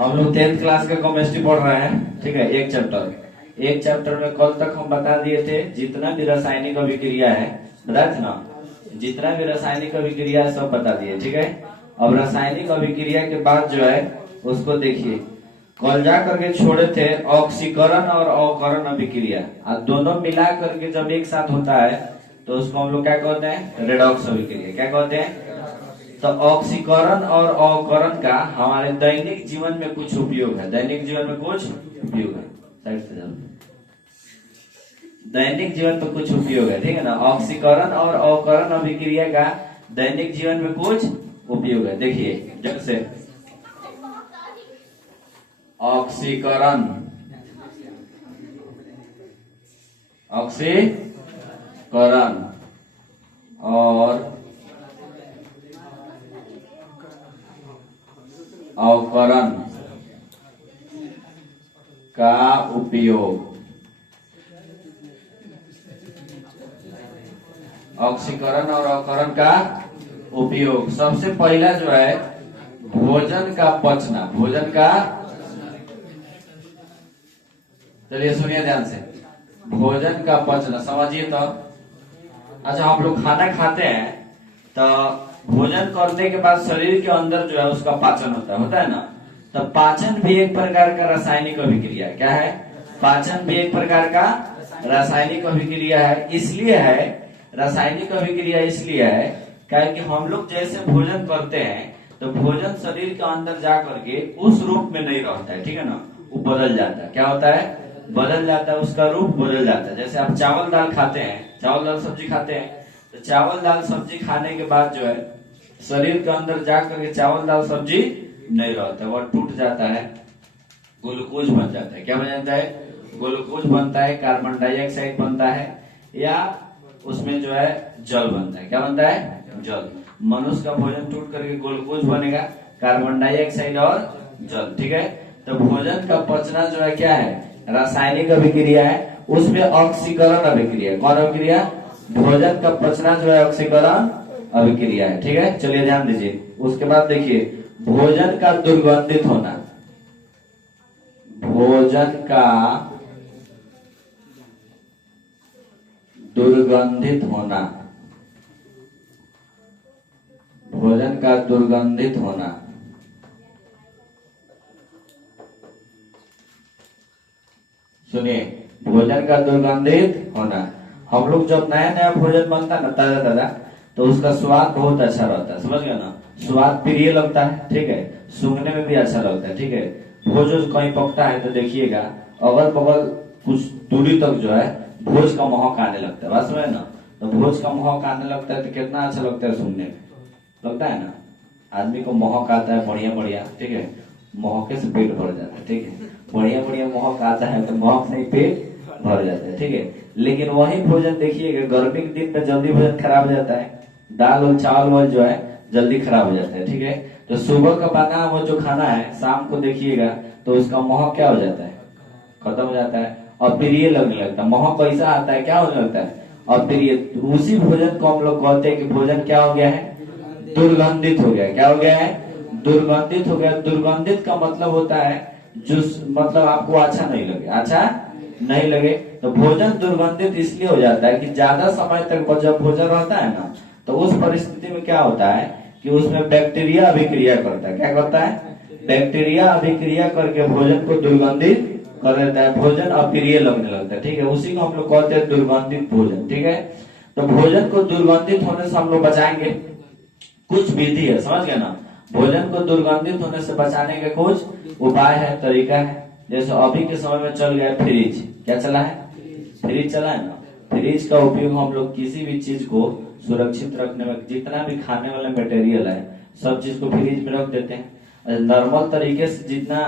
हम लोग 10th class का केमिस्ट्री पढ़ रहे हैं, ठीक है। एक चैप्टर में कल तक हम बता दिए थे जितना भी रासायनिक अभिक्रिया है, बताए थे ना, जितना भी रासायनिक अभिक्रिया है सब बता दिए, ठीक है। अब रासायनिक अभिक्रिया के बाद जो है उसको देखिए, कल जा करके छोड़े थे ऑक्सीकरण और अवकरण अभिक्रिया, और दोनों मिला करके जब एक साथ होता है तो उसको हम लोग क्या कहते हैं, रेडॉक्स अभिक्रिया। क्या कहते हैं? तो ऑक्सीकरण और अवकरण का हमारे दैनिक जीवन में कुछ उपयोग है, दैनिक जीवन में कुछ उपयोग है, साइड से जाओ, दैनिक जीवन में कुछ उपयोग है, ठीक है ना। ऑक्सीकरण और अवकरण अभिक्रिया का दैनिक जीवन में कुछ उपयोग है। देखिए जैसे ऑक्सीकरण, और अवकरण का उपयोग। ऑक्सीकरण और अवकरण का उपयोग सबसे पहला जो है भोजन का पचना, भोजन का, चलिए सुनिए ध्यान से, भोजन का पचना समझिए तो। अच्छा, हम लोग खाना खाते हैं तो भोजन करने के बाद शरीर के अंदर जो है उसका पाचन होता है ना। तो पाचन भी एक प्रकार का रासायनिक अभिक्रिया, क्या है? पाचन भी एक प्रकार का रासायनिक अभिक्रिया है। इसलिए है रासायनिक अभिक्रिया, इसलिए है क्या कि हम लोग जैसे भोजन करते हैं तो भोजन शरीर के अंदर जा करके उस रूप में नहीं रहता है, ठीक है ना, वो बदल जाता है। क्या होता है? बदल जाता है, उसका रूप बदल जाता है। जैसे आप चावल दाल खाते हैं, चावल दाल सब्जी खाते हैं, तो चावल दाल सब्जी खाने के बाद जो है शरीर के अंदर जा करके चावल दाल सब्जी नहीं रहता है, वह टूट जाता है, ग्लूकोज बन जाता है। क्या बन जाता है? ग्लूकोज बनता है, कार्बन डाइऑक्साइड बनता है, या उसमें जो है जल बनता है। क्या बनता है? जल। मनुष्य का भोजन टूट करके ग्लूकोज बनेगा, कार्बन डाइऑक्साइड और जल, ठीक है। तो भोजन का पचना जो है क्या है? रासायनिक अभिक्रिया है, उसमें ऑक्सीकरण अभिक्रिया। कौन अभिक्रिया? भोजन का पचना जो है ऑक्सीकरण अभिक्रिया है, ठीक है। चलिए ध्यान दीजिए, उसके बाद देखिए भोजन का दुर्गंधित होना, भोजन का दुर्गंधित होना, भोजन का दुर्गंधित होना। सुनिए, भोजन का दुर्गंधित होना। हम लोग जब नया नया भोजन बनता है ना ताजा ताजा, तो उसका स्वाद बहुत अच्छा रहता है, समझ गए ना, स्वाद प्रिय लगता है, ठीक है, सूंघने में भी अच्छा लगता है, ठीक है। भोज कहीं पकता है तो देखिएगा अगल बगल कुछ दूरी तक जो है भोज का महक आने लगता है, बात समझे ना। तो भोज का महक आने लगता है तो कितना अच्छा लगता है, सूंघने में लगता है ना। आदमी को महक आता है बढ़िया बढ़िया, ठीक है, महके से पेट भर जाता है, ठीक है, बढ़िया बढ़िया महक आता है तो महक नहीं पेट भर जाता है, ठीक है। लेकिन वही भोजन देखिएगा गर्मी के दिन में जल्दी भोजन खराब हो जाता है, दाल और चावल जो है जल्दी खराब हो जाता है, ठीक है। तो सुबह का बना वो जो खाना है शाम को देखिएगा तो उसका महक क्या हो जाता है, खत्म हो जाता है, अप्रिय लगने लगता है। महक कैसा आता है, क्या होने लगता है, अप्रिय। उसी भोजन को हम लोग कहते हैं कि भोजन क्या हो गया है, दुर्गंधित हो गया। क्या हो गया है? दुर्गंधित हो गया। दुर्गंधित का मतलब होता है जो मतलब आपको अच्छा नहीं लगे, अच्छा नहीं लगे। तो भोजन दुर्गंधित इसलिए हो जाता है कि ज्यादा समय तक जब भोजन रहता है ना, तो उस परिस्थिति में क्या होता है कि उसमें बैक्टीरिया अभिक्रिया करता है। क्या करता है? बैक्टीरिया अभिक्रिया करके भोजन को दुर्गंधित कर देता है, भोजन अप्रिय लगने लगता है, ठीक है। उसी को हम लोग कहते हैं दुर्गंधित भोजन, ठीक है। तो भोजन को दुर्गंधित होने से हम लोग बचाएंगे, कुछ विधि है, समझ गए ना। भोजन को दुर्गंधित होने से बचाने के कुछ उपाय है, तरीका है। जैसे अभी के समय में चल गया फ्रिज, क्या चला है? फ्रिज चला है ना। फ्रिज का उपयोग हम लोग किसी भी चीज को सुरक्षित रखने में, जितना भी खाने वाला मटेरियल है सब चीज को फ्रिज में रख देते हैं। नॉर्मल तरीके से जितना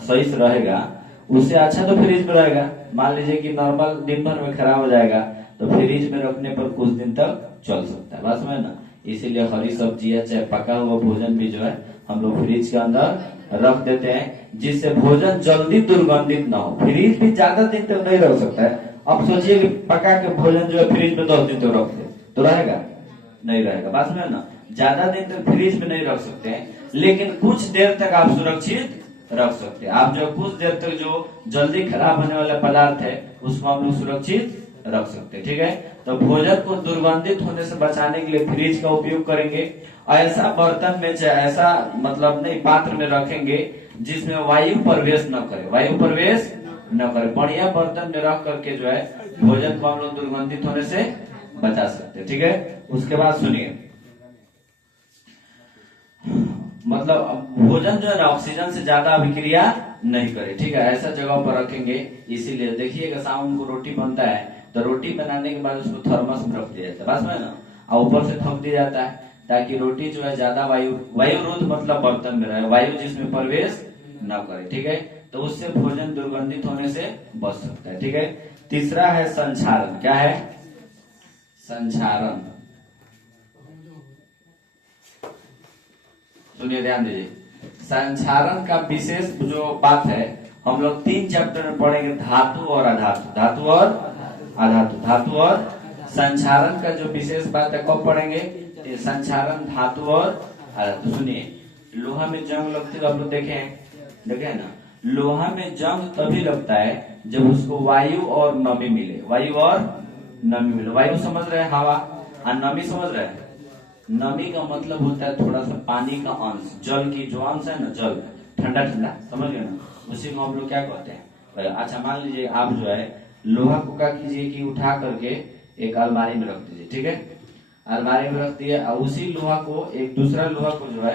सही से रहेगा उससे अच्छा तो फ्रिज में रहेगा। मान लीजिए कि नॉर्मल दिन भर में खराब हो जाएगा तो फ्रिज में रखने पर कुछ दिन तक चल सकता है, बात समझ ना। इसीलिए हरी सब्जियां चाहे पका हुआ भोजन भी जो है हम लोग फ्रिज के अंदर रख देते हैं, जिससे भोजन जल्दी दुर्गंधित ना हो। फ्रिज भी ज्यादा दिन तक नहीं रख सकता है। अब सोचिए कि पका के भोजन जो है फ्रिज में 10 दिन तक रख दे तो रहेगा? नहीं रहेगा, बात समझ ना। ज्यादा दिन तक फ्रिज में नहीं रख सकते हैं, लेकिन कुछ देर तक आप सुरक्षित रख सकते हैं। आप जो कुछ देर तक जो जल्दी खराब होने वाला पदार्थ है उसको हम लोग सुरक्षित रख सकते हैं। ठीक है, तो भोजन को दुर्गंधित होने से बचाने के लिए फ्रिज का उपयोग करेंगे। ऐसा बर्तन में चाहे ऐसा मतलब नहीं पात्र में रखेंगे जिसमें वायु प्रवेश न करे, वायु प्रवेश न करे। बढ़िया बर्तन में रख करके जो है भोजन को हम लोग दुर्गंधित होने से बचा सकते हैं। ठीक है, उसके बाद सुनिए, मतलब भोजन जो है ना ऑक्सीजन से ज्यादा अभिक्रिया नहीं करे। ठीक है, ऐसा जगह पर रखेंगे। इसीलिए देखिएगा शाम को रोटी बनता है तो रोटी बनाने के बाद उसको थर्मस में रख दिया जाता है, बस में ना, और ऊपर से ढक दिया जाता है ताकि रोटी जो है ज्यादा वायुरोध मतलब बर्तन में रहे, वायु जिसमें प्रवेश न करे। ठीक है, तो उससे भोजन दुर्गंधित होने से बच सकता है। ठीक है, तीसरा है संक्षारण। क्या है? संक्षारण। सुनिए, ध्यान दीजिए, संक्षारण का विशेष जो बात है हम लोग 3 चैप्टर में पढ़ेंगे, धातु और अधातु, धातु और अधातु, धातु और संक्षारण का जो विशेष बात है कब पढ़ेंगे? संक्षारण, धातु और अधातु। सुनिए, लोहा में जंग लगती है, आप लोग देखे ना, लोहा में जंग तभी लगता है जब उसको वायु और नमी मिले, वायु और नमी मिले। वायु समझ रहे हैं, हवा, और नमी समझ रहे हैं। नमी का मतलब होता है थोड़ा सा पानी का अंश, जल की जो अंश है ना, जल ठंडा ठंडा, समझ गए ना, उसी को हम लोग क्या कहते हैं। अच्छा, मान लीजिए आप जो है लोहा को क्या कीजिए कि उठा करके एक अलमारी में रख दीजिए। ठीक है, अलमारी में रख दिया, और उसी लोहा को एक दूसरा लोहा को जो है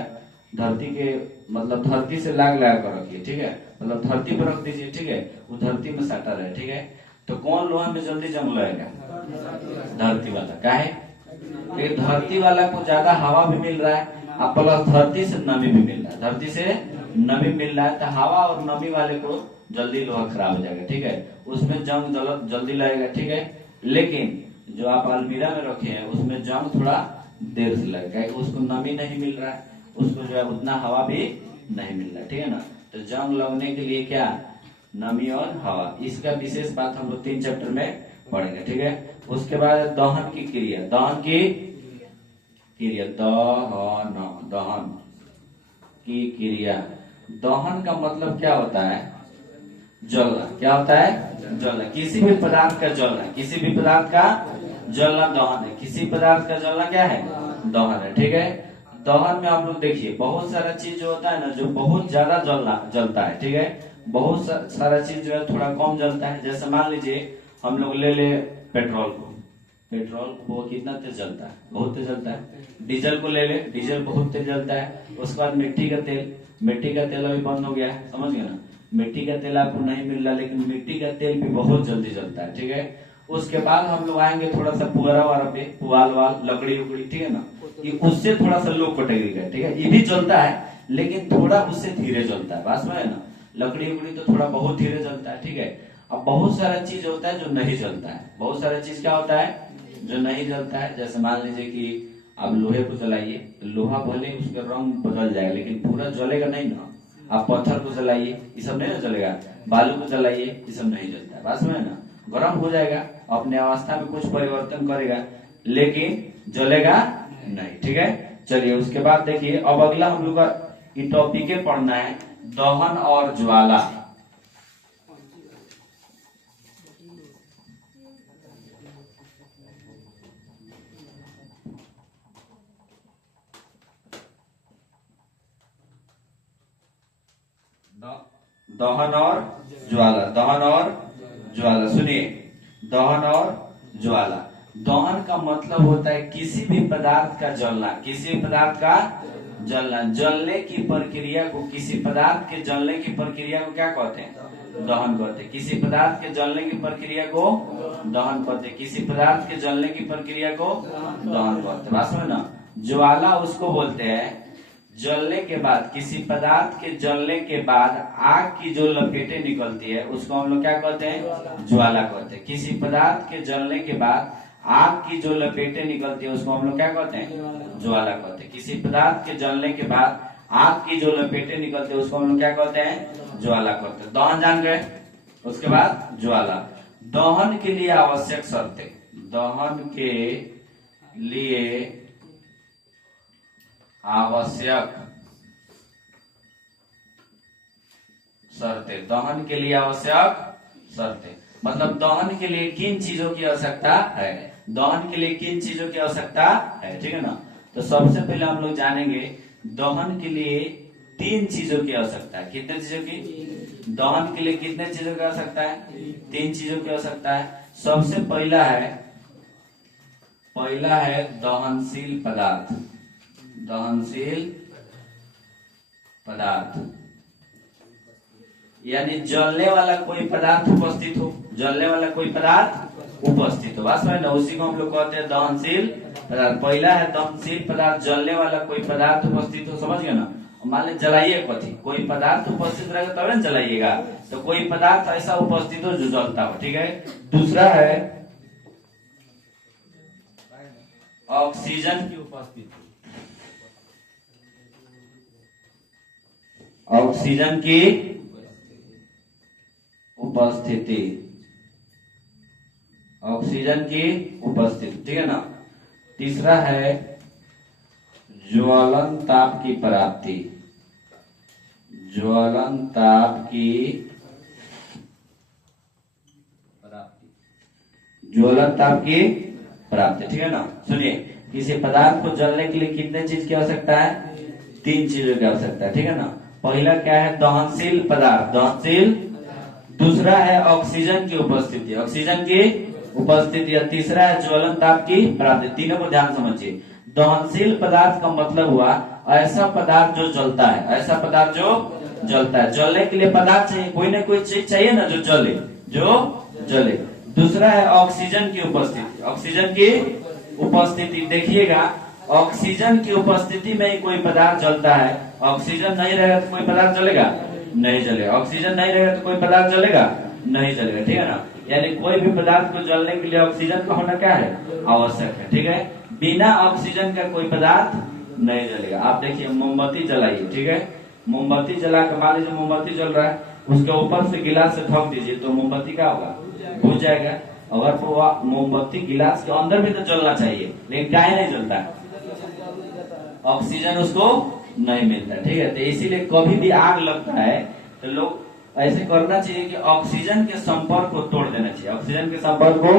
धरती के मतलब धरती से लाग लगा कर रखिए। ठीक है, मतलब धरती पर रख दीजिए। ठीक है, वो धरती में सटा रहे। ठीक है, तो कौन लोहा में जल्दी जंग लगेगा? धरती वाला। क्या है? धरती वाला को ज्यादा हवा भी मिल रहा है और प्लस धरती से नमी भी मिल रहा है, धरती से नमी मिल रहा है, तो हवा और नमी वाले को जल्दी लोहा खराब हो जाएगा। ठीक है, उसमें जंग जल्दी लगेगा। ठीक है, लेकिन जो आप अलमीरा में रखे हैं उसमें जंग थोड़ा देर से लगेगा, उसको नमी नहीं मिल रहा है, उसको जो है उतना हवा भी नहीं मिल रहा है। ठीक है ना, तो जंग लगने के लिए क्या? नमी और हवा। इसका विशेष बात हम लोग 3 चैप्टर में पढ़ेंगे। ठीक है, उसके बाद दहन की क्रिया, दहन की क्रिया, दहन की क्रिया। दहन का मतलब क्या होता है? जलना। क्या होता है? जलना। किसी भी पदार्थ का जलना, किसी भी पदार्थ का जलना दहन है। किसी पदार्थ का जलना क्या है? दहन है। ठीक है, दहन में आप लोग देखिए बहुत सारा चीज जो होता है ना जो बहुत ज्यादा जलता है। ठीक है, बहुत सारा चीज जो है थोड़ा कम जलता है। जैसे मान लीजिए हम लोग ले पेट्रोल को, पेट्रोल वो कितना तेज जलता है? बहुत तेज जलता है। डीजल को ले डीजल बहुत तेज जलता है। उसके बाद मिट्टी का तेल, मिट्टी का तेल अभी बंद हो गया है, समझ गए ना, मिट्टी का तेल आपको नहीं मिल रहा, लेकिन मिट्टी का तेल भी बहुत जल्दी जलता है। ठीक है, उसके बाद हम लोग आएंगे थोड़ा सा पुअरा वाला पे, पुआल वाल, लकड़ी उकड़ी। ठीक है ना, ये उससे थोड़ा सा लो कैटेगरी का। ठीक है, ये भी जलता है लेकिन थोड़ा उससे धीरे जलता है, बात में ना, लकड़ी उकड़ी तो थोड़ा बहुत धीरे जलता है। ठीक है, अब बहुत सारा चीज होता है जो नहीं जलता है। बहुत सारा चीज क्या होता है जो नहीं जलता है? जैसे मान लीजिए कि आप लोहे को जलाइए, लोहा भले उसका रंग बदल जाएगा लेकिन पूरा जलेगा नहीं ना। आप पत्थर को जलाइए, ये सब नहीं ना जलेगा। बालू को जलाइए, ये सब नहीं जलता है, बात में ना, गर्म हो जाएगा, अपने अवस्था में कुछ परिवर्तन करेगा लेकिन जलेगा नहीं। ठीक है, चलिए उसके बाद देखिए, अब अगला हम लोग का ये टॉपिक पढ़ना है दहन और ज्वाला। दहन और ज्वाला, दहन और ज्वाला। सुनिए, दहन और ज्वाला। दहन का मतलब होता है किसी भी पदार्थ का जलना, किसी भी पदार्थ का जलना, जलने की प्रक्रिया को, किसी पदार्थ के जलने की प्रक्रिया को क्या कहते हैं? दहन कहते हैं। किसी पदार्थ के जलने की प्रक्रिया को दहन कहते हैं। किसी पदार्थ के जलने की प्रक्रिया को दहन कहते हैं, बात समझ ना। ज्वाला उसको बोलते हैं जलने के बाद, किसी पदार्थ के जलने के बाद आग की जो लपेटें निकलती है उसको हम लोग क्या कहते हैं? ज्वाला कहते हैं। किसी पदार्थ के जलने के बाद आग की जो लपेटें निकलती है उसको हम लोग क्या कहते हैं? ज्वाला कहते हैं। किसी पदार्थ के जलने के बाद आग की जो लपेटें निकलती है उसको हम लोग क्या कहते हैं? ज्वाला कहते हैं। दहन जान गए, उसके बाद ज्वाला। दहन के लिए आवश्यक शर्तें, दहन के लिए आवश्यक शर्तें, दहन के लिए आवश्यक शर्तें। मतलब दहन के लिए किन चीजों की आवश्यकता है, दहन के लिए किन चीजों की आवश्यकता है, ठीक है ना। तो सबसे पहले हम लोग जानेंगे दहन के लिए 3 चीजों की आवश्यकता है। कितने चीजों की, दहन के लिए कितने चीजों की आवश्यकता है, 3 चीजों की आवश्यकता है। सबसे पहला है दहनशील पदार्थ, दहनशील पदार्थ यानी जलने वाला कोई पदार्थ उपस्थित हो, जलने वाला कोई पदार्थ उपस्थित हो, बस है ना, उसी को हम लोग कहते हैं दहनशील पदार्थ। पहला है दहनशील पदार्थ, जलने वाला कोई पदार्थ उपस्थित हो, समझ गए ना। मान लीजिए जलाइए कथी, कोई पदार्थ उपस्थित रहेगा तब ना जलाइएगा, तो कोई पदार्थ ऐसा उपस्थित हो जो जलता हो, ठीक है। दूसरा है ऑक्सीजन की उपस्थिति, ऑक्सीजन की उपस्थिति, ऑक्सीजन की उपस्थिति, ठीक है ना। तीसरा है ज्वलन ताप की प्राप्ति, ज्वलन ताप की प्राप्ति, ज्वलन ताप की प्राप्ति, ठीक है ना। सुनिए, किसी पदार्थ को जलने के लिए कितने चीज की आवश्यकता है, 3 चीजों की आवश्यकता है, ठीक है ना। पहला क्या है दहनशील पदार्थ, दहनशील। दूसरा है ऑक्सीजन की उपस्थिति, ऑक्सीजन की उपस्थिति। या तीसरा है ज्वलन ताप की प्राप्ति। तीनों को ध्यान समझिए। दहनशील पदार्थ का मतलब हुआ ऐसा पदार्थ जो जलता है, ऐसा पदार्थ जो जलता है। जलने के लिए पदार्थ चाहिए, कोई ना कोई चीज चाहिए ना जो जले, जो जले। दूसरा है ऑक्सीजन की उपस्थिति, ऑक्सीजन की उपस्थिति। देखिएगा ऑक्सीजन की उपस्थिति में ही कोई पदार्थ जलता है, ऑक्सीजन नहीं रहेगा तो कोई पदार्थ जलेगा नहीं जलेगा, ऑक्सीजन नहीं रहेगा तो कोई पदार्थ जलेगा नहीं जलेगा, ठीक है ना। यानी कोई भी पदार्थ को जलने के लिए ऑक्सीजन का होना क्या है, आवश्यक है, ठीक है। बिना ऑक्सीजन का कोई पदार्थ नहीं जलेगा। आप देखिए मोमबत्ती जलाइए, ठीक है, मोमबत्ती जला के मान लीजिए मोमबत्ती जल रहा है, उसके ऊपर से गिलास से ढक दीजिए तो मोमबत्ती क्या होगा, बुझ जाएगा। अगर वो मोमबत्ती गिलास के अंदर भी तो जलना चाहिए, लेकिन क्या नहीं जलता है, ऑक्सीजन उसको नहीं मिलता, ठीक है। तो इसीलिए कभी भी आग लगता है तो लोग ऐसे करना चाहिए कि ऑक्सीजन के संपर्क को तोड़ देना चाहिए, ऑक्सीजन के संपर्क को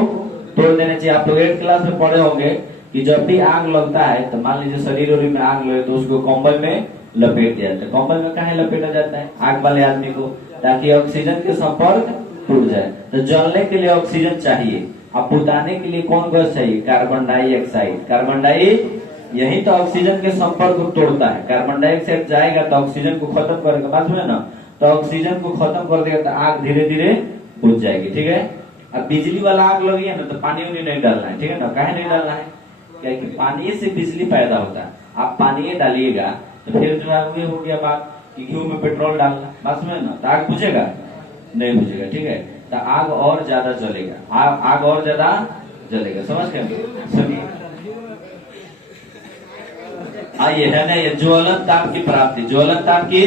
तोड़ देना चाहिए। आप लोग 8th क्लास में पढ़े होंगे कि जब भी आग लगता है तो मान लीजिए शरीर में आग लगे तो उसको कंबल में लपेट दिया जाता है। कंबल में काहे लपेटा जाता है आग वाले आदमी को, ताकि ऑक्सीजन के संपर्क टूट जाए। तो जलने के लिए ऑक्सीजन चाहिए, अब बुझाने के लिए कौन गैस चाहिए, कार्बन डाइऑक्साइड। कार्बन डाइऑक्साइड यही तो ऑक्सीजन के संपर्क को तोड़ता है। कार्बन डाइऑक्साइड जाएगा तो ऑक्सीजन को खत्म करेगा, बात में ना, तो ऑक्सीजन को खत्म कर देगा तो आग धीरे धीरे बुझ जाएगी, ठीक है। अब बिजली वाला आग लगी है ना तो पानी उन्हें नहीं डालना है, ठीक है ना। काहे नहीं डालना है, क्या कि पानी से बिजली पैदा होता है। आप पानी डालिएगा तो फिर जो है वो हो गया बात कि घी में पेट्रोल डालना, बात में ना, तो आग बुझेगा नहीं बुझेगा, ठीक है। तो आग और ज्यादा जलेगा, आग और ज्यादा जलेगा, समझ गए। सुनिए आइए, है ना, ये ज्वलन ताप की प्राप्ति, ज्वलन ताप की।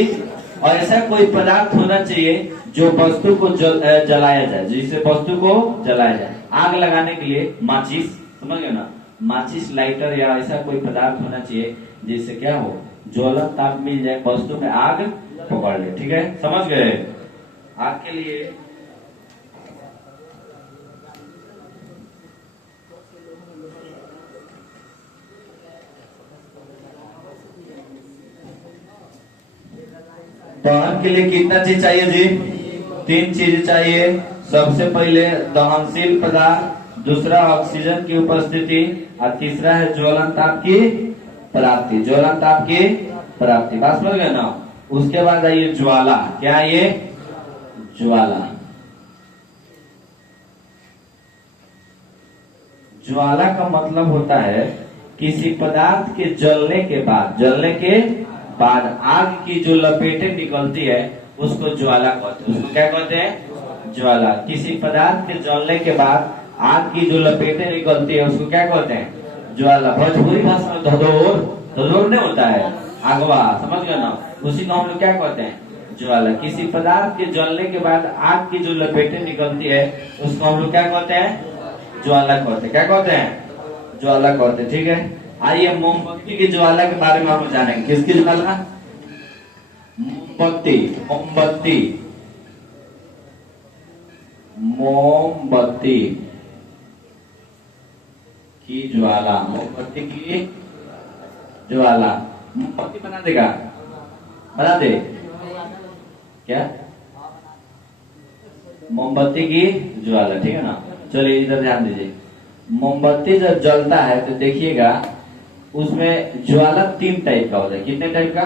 और ऐसा कोई पदार्थ होना चाहिए जो वस्तु को जलाया जाए, जिससे वस्तु को जलाया जाए। आग लगाने के लिए माचिस, समझ गए ना, माचिस, लाइटर या ऐसा कोई पदार्थ होना चाहिए जिससे क्या हो, ज्वलन ताप मिल जाए, वस्तु में आग पकड़ ले, ठीक है, समझ गए। आग के लिए दहन के लिए कितना चीज चाहिए जी, 3 चीज चाहिए। सबसे पहले दहनशील पदार्थ, दूसरा ऑक्सीजन की उपस्थिति और तीसरा है ज्वलन ताप की प्राप्ति, ज्वलन ताप की प्राप्ति, बात समझ गए ना। उसके बाद आइए ज्वाला, क्या ये ज्वाला। ज्वाला का मतलब होता है किसी पदार्थ के जलने के बाद आग की जो लपेटें निकलती है उसको ज्वाला कहते हैं। उसको क्या कहते हैं, ज्वाला। किसी पदार्थ के जलने के बाद आग की जो लपेटें निकलती है उसको क्या कहते हैं, ज्वाला। भोजपुरी भाषा में धधोर, धधोर नहीं होता है आगवा, समझ गए ना, उसी को हम लोग क्या कहते हैं, ज्वाला। किसी पदार्थ के जलने के बाद आग की जो लपेटें निकलती है उसको हम लोग क्या कहते हैं, ज्वाला कहते हैं। क्या कहते हैं, ज्वाला कहते हैं, ठीक है। आइए मोमबत्ती की ज्वाला के बारे में हम जानेंगे। किसकी ज्वाला, मोमबत्ती, मोमबत्ती, मोमबत्ती की ज्वाला, मोमबत्ती की ज्वाला। मोमबत्ती बना देगा, बना दे क्या? मोमबत्ती की ज्वाला, ठीक है ना। चलिए इधर ध्यान दीजिए। मोमबत्ती जब जलता है तो देखिएगा उसमें ज्वाला 3 टाइप का होता है। कितने टाइप का?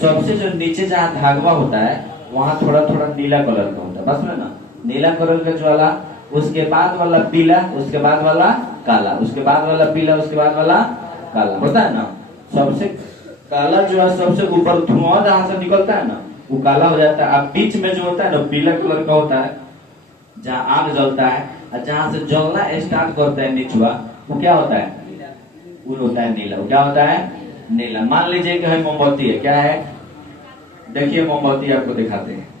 सबसे जो नीचे जहाँ धागवा होता है वहां थोड़ा थोड़ा नीला कलर का होता है, बस में ना, नीला कलर का ज्वाला। उसके बाद वाला पीला, उसके बाद वाला काला, उसके बाद वाला पीला, उसके बाद वाला काला होता है ना। सबसे काला जो है, सबसे ऊपर धुआं जहां से निकलता है ना वो काला हो जाता है। अब बीच में जो होता है ना पीला कलर का होता है, जहाँ आग जलता है, और जहां से जलना स्टार्ट करता है निचुआ, वो क्या होता है? वो होता है नीला। वो क्या होता है? नीला। मान लीजिए कि मोमबत्ती है, क्या है? देखिए मोमबत्ती आपको दिखाते हैं।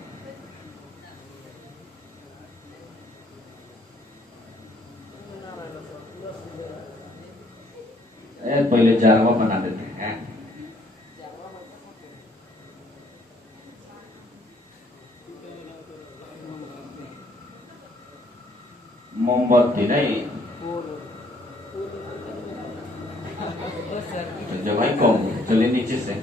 पहले जारवा बना देते हैं। मोमबत्ती नहीं जब भाई कम, चलिए नीचे से।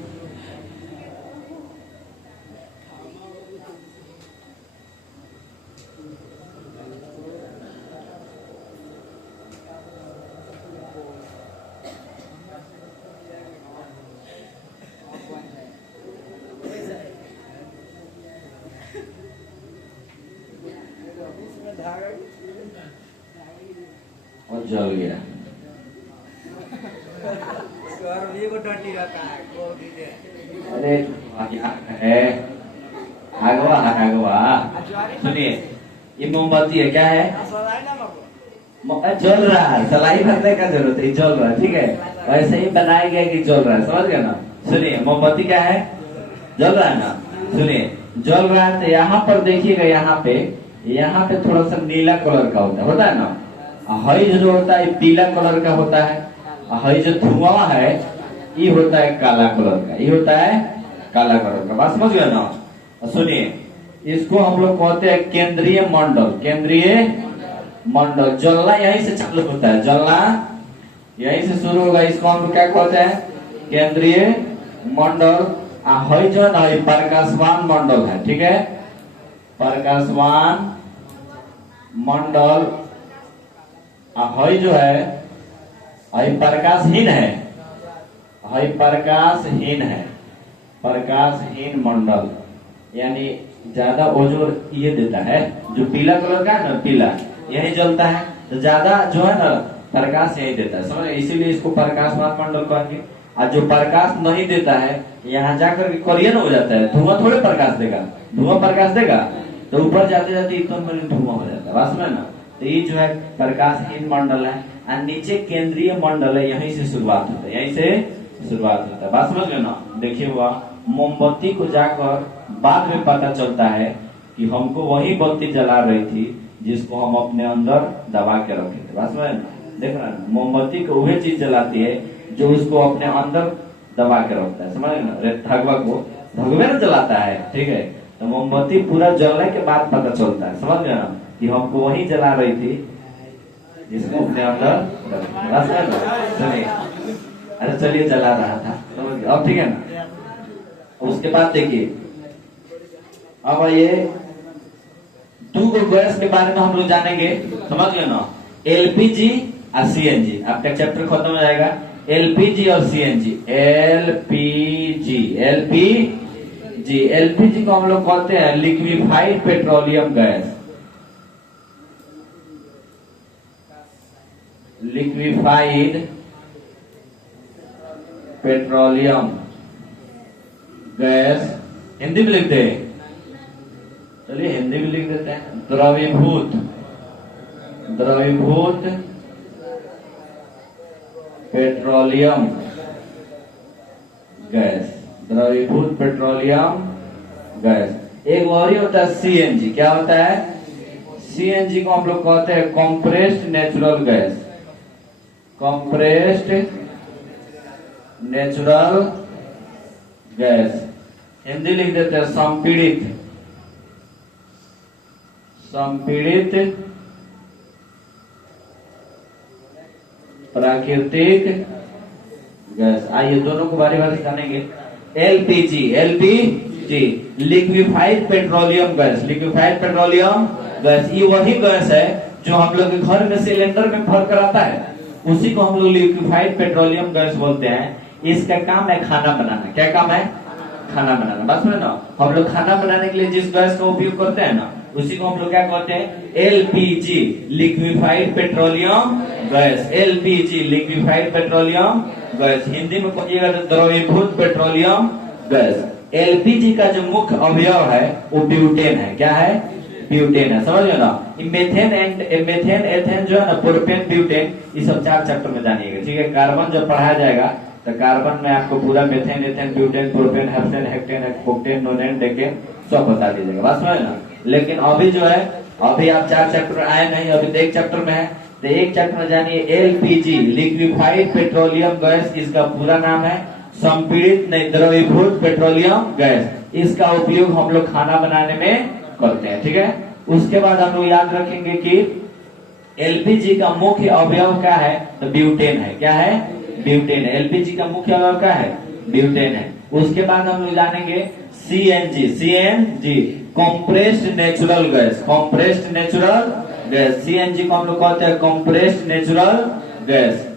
और जल गया। अरे है आगवा, आगवा। सुनिए ये मोमबत्ती है, क्या है? जल रहा है, सलाई भरने का जरूरत है, जल रहा है, ठीक है। वैसे ही बनाया गया कि जल रहा है, समझ गए ना। सुनिए मोमबत्ती क्या है? जल रहा है ना। सुनिए जल रहा है तो यहाँ पर देखिएगा, यहाँ पे थोड़ा सा नीला कलर का होता है ना। हई जो होता है पीला कलर का होता है, हई जो धुआं है ये होता है काला कलर का, ये होता है काला कलर का। बात समझ गए ना। सुनिए इसको हम लोग कहते हैं केंद्रीय मंडल। केंद्रीय मंडल जलना यहीं से चालू होता है, जलना यहीं से शुरू होगा। इसको हम लोग क्या कहते हैं? केंद्रीय मंडल। हई जो है ना प्रकाशवान मंडल है, ठीक है। प्रकाशवान मंडल। हई जो है हई प्रकाशहीन है, हई प्रकाशहीन है, प्रकाशहीन मंडल। यानी ज्यादा ओजोन ये देता है, जो पीला कलर का है ना, पीला यही जलता है तो ज्यादा जो है ना प्रकाश यही देता है, समझ। इसीलिए इसको प्रकाशवान मंडल कहेंगे। और जो प्रकाश नहीं देता है यहाँ जाकर के करियर हो जाता है, धुआं थोड़े प्रकाश देगा, धुआं प्रकाश देगा तो ऊपर जाते जाते इतना में धुआं हो जाता है, बस में ना। तो ये जो है प्रकाशहीन मंडल है, और नीचे केंद्रीय मंडल है, यहीं से शुरुआत होता है, यहीं से शुरुआत होता है। बात समझ गए ना। देखिए हुआ मोमबत्ती को जाकर बाद में पता चलता है कि हमको वही बत्ती जला रही थी जिसको हम अपने अंदर दबा के रखे थे। बात समझ देख रहे हैं, मोमबत्ती को वही चीज जलाती है जो उसको अपने अंदर दबा के रखता है, समझ ना। धगवा को धगवे में जलाता है, ठीक है। तो मोमबत्ती पूरा जलने के बाद पता चलता है, समझ गए ना, कि हमको वही जला रही थी जिसको अपने अंदर। अरे चलिए जला रहा था, समझ गए अब, ठीक है ना। उसके बाद देखिए अब ये 2 गैस के बारे में हम लोग जानेंगे, समझ गए ना। एलपीजी और सीएनजी, आपका चैप्टर खत्म हो जाएगा। एलपीजी और सीएनजी। एलपीजी, एलपीजी, एलपीजी को हम लोग कहते हैं liquefied petroleum gas. Liquefied petroleum gas Hindi में लिखते हैं, चलिए हिंदी में लिख देते हैं। द्रवीभूत, द्रवीभूत पेट्रोलियम गैस, द्रवीभूत पेट्रोलियम गैस। एक और ही होता है सीएनजी। क्या होता है? सीएनजी को हम लोग कहते हैं compressed natural gas. Compressed natural gas, Hindi लिख देते हैं संपीड़ित, संपीड़ित प्राकृतिक गैस। आइए दोनों को बारी बारी जानेंगे। LPG, LPG liquefied petroleum gas, liquefied petroleum gas. ये वही गैस है जो हम लोग के घर में सिलेंडर में भर कर आता है, उसी को हम लोग लिक्विफाइड पेट्रोलियम गैस बोलते हैं। इसका काम है खाना बनाना। क्या काम है? खाना बनाना। बात सुने ना, हम लोग खाना बनाने के लिए जिस गैस का उपयोग करते हैं ना, उसी को हम लोग क्या कहते हैं? LPG, liquefied petroleum gas. LPG liquefied petroleum gas, Hindi में कहिएगा तो द्रवीभूत पेट्रोलियम गैस। एलपीजी का जो मुख्य अवयव है वो ब्यूटेन है। क्या है? ब्यूटेन है। समझ गए ना? मेथेन एंड मेथेन, एथेन जो है ना, प्रोपेन, ब्यूटेन, ये सब 4 चैप्टर में जानिएगा। ठीक है, कार्बन जब पढ़ाया जाएगा तो कार्बन में आपको पूरा methane, ethane, butane, propane, heptane, hexane, octane, nonane, decane सब बता दीजिएगा। बात समझ ना? लेकिन अभी जो है, अभी आप 4 चैप्टर आए नहीं, अभी तो 1 चैप्टर में है, तो 1 चैप्टर में जानिए एलपीजी लिक्विफाइड पेट्रोलियम गैस। इसका पूरा नाम है संपीड़ित द्रवीभूत पेट्रोलियम गैस। इसका उपयोग हम लोग खाना बनाने में करते हैं। ठीक है, उसके बाद हम लोग याद रखेंगे कि एलपीजी का मुख्य अवयव क्या है? तो ब्यूटेन है। क्या है? ब्यूटेन है। एलपीजी का मुख्य अवयव क्या है? ब्यूटेन है। उसके बाद हम लोग जानेंगे CNG, CNG compressed natural gas, compressed natural gas. CNG को हम लोग कहते हैं कंप्रेस्ड नेचुरल गैस,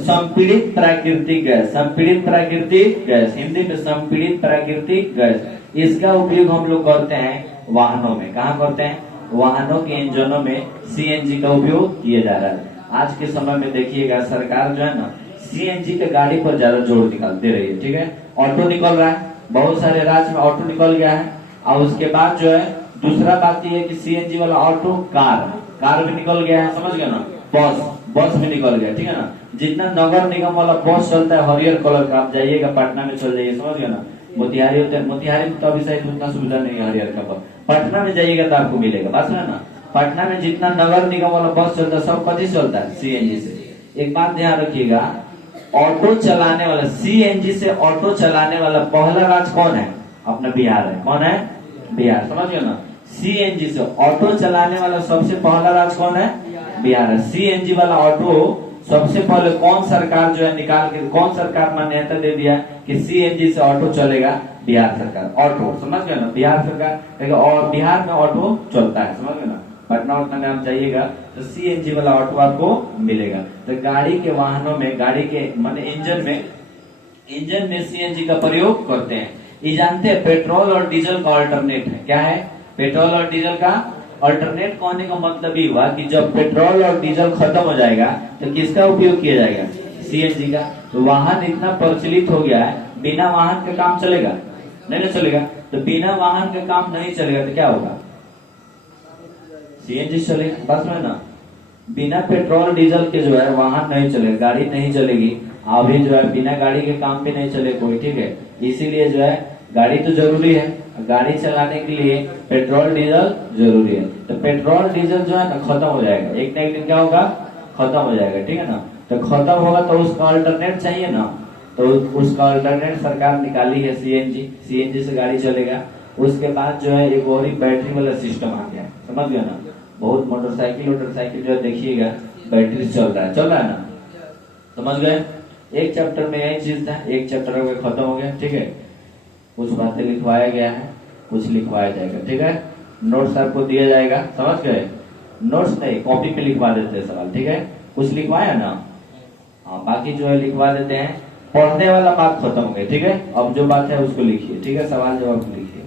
संपीड़ित प्राकृतिक गैस, संपीड़ित प्राकृतिक गैस, हिंदी में संपीड़ित प्राकृतिक गैस। इसका उपयोग हम लोग करते हैं वाहनों में। कहाँ करते हैं? वाहनों के इंजनों में सीएनजी का उपयोग किया जा रहा है। आज के समय में देखिएगा, सरकार जो है ना, सीएनजी के गाड़ी पर ज्यादा जोर निकाल दे रही है। ठीक है, ऑटो निकल रहा है, बहुत सारे राज्य में ऑटो निकल गया है। और उसके बाद जो है दूसरा बात यह है कि सीएनजी वाला ऑटो, कार भी निकल गया है। समझ गए ना? बस भी निकल गया। ठीक है ना? जितना नगर निगम वाला बस चलता है हरियर कलर का, आप जाइएगा पटना में चल जाइए। समझ गए ना? मोतिहारी होते हैं, मोतिहारी में तो अभी शायद उतना सुविधा नहीं है हरियर का बस। पटना में जाइएगा तो आपको मिलेगा। बात है ना? पटना में जितना नगर निगम वाला बस चलता है सब कथी चलता है? सीएनजी से। एक बात ध्यान रखिएगा, ऑटो चलाने वाला, सीएनजी से ऑटो चलाने वाला पहला राज्य कौन है? अपना बिहार है। कौन है? बिहार। समझ गए ना? सीएनजी से ऑटो चलाने वाला सबसे पहला राज्य कौन है? बिहार है। सीएनजी वाला ऑटो सबसे पहले कौन सरकार जो है निकाल के, कौन सरकार मान्यता दे दिया कि सीएनजी से ऑटो चलेगा? बिहार सरकार। ऑटो, समझ गए ना? बिहार सरकार, और बिहार में ऑटो चलता है। समझ गए ना? पटना उटना में आप जाइएगा तो सीएनजी वाला ऑटो आपको मिलेगा। तो गाड़ी के वाहनों में, गाड़ी के माने इंजन में सीएनजी का प्रयोग करते हैं। ये जानते हैं पेट्रोल और डीजल का अल्टरनेट है। क्या है? पेट्रोल और डीजल का अल्टरनेट कहने का मतलब ये हुआ कि जब पेट्रोल और डीजल खत्म हो जाएगा तो किसका उपयोग किया जाएगा? सीएनजी का। तो वाहन इतना प्रचलित हो गया है, बिना वाहन का काम चलेगा? नहीं ना चलेगा। तो बिना वाहन का काम नहीं चलेगा तो क्या होगा? सीएनजी चलेगा। बस में ना, बिना पेट्रोल डीजल के जो है वाहन नहीं चलेगा, गाड़ी नहीं चलेगी। अभी जो है बिना गाड़ी के काम भी नहीं चले कोई। ठीक है, इसीलिए जो है गाड़ी तो जरूरी है, गाड़ी चलाने के लिए पेट्रोल डीजल जरूरी है। तो पेट्रोल डीजल जो है ना खत्म हो जाएगा, एक ना एक दिन क्या होगा? खत्म हो जाएगा। ठीक है ना? तो खत्म होगा तो उसका अल्टरनेट चाहिए ना, तो उसका अल्टरनेट सरकार निकाली है सीएनजी। सीएनजी से गाड़ी चलेगा। उसके बाद जो है एक और ही बैटरी वाला सिस्टम आ गया। समझ गया ना? बहुत मोटरसाइकिल जो है देखिएगा बैटरी से चल रहा है ना? समझ गए? एक चैप्टर में यही चीज था, एक चैप्टर खत्म हो गया। ठीक है, कुछ बातें लिखवाया गया है, कुछ लिखवाया जाएगा। ठीक है, नोट्स आपको दिया जाएगा। समझ गए? नोट्स नहीं, कॉपी पे लिखवा देते हैं सवाल। ठीक है, कुछ लिखवाया ना? हाँ, बाकी जो है लिखवा देते हैं। पढ़ने वाला बात खत्म हो गया। ठीक है, अब जो बात है उसको लिखिए। ठीक है, सवाल जवाब लिखिए।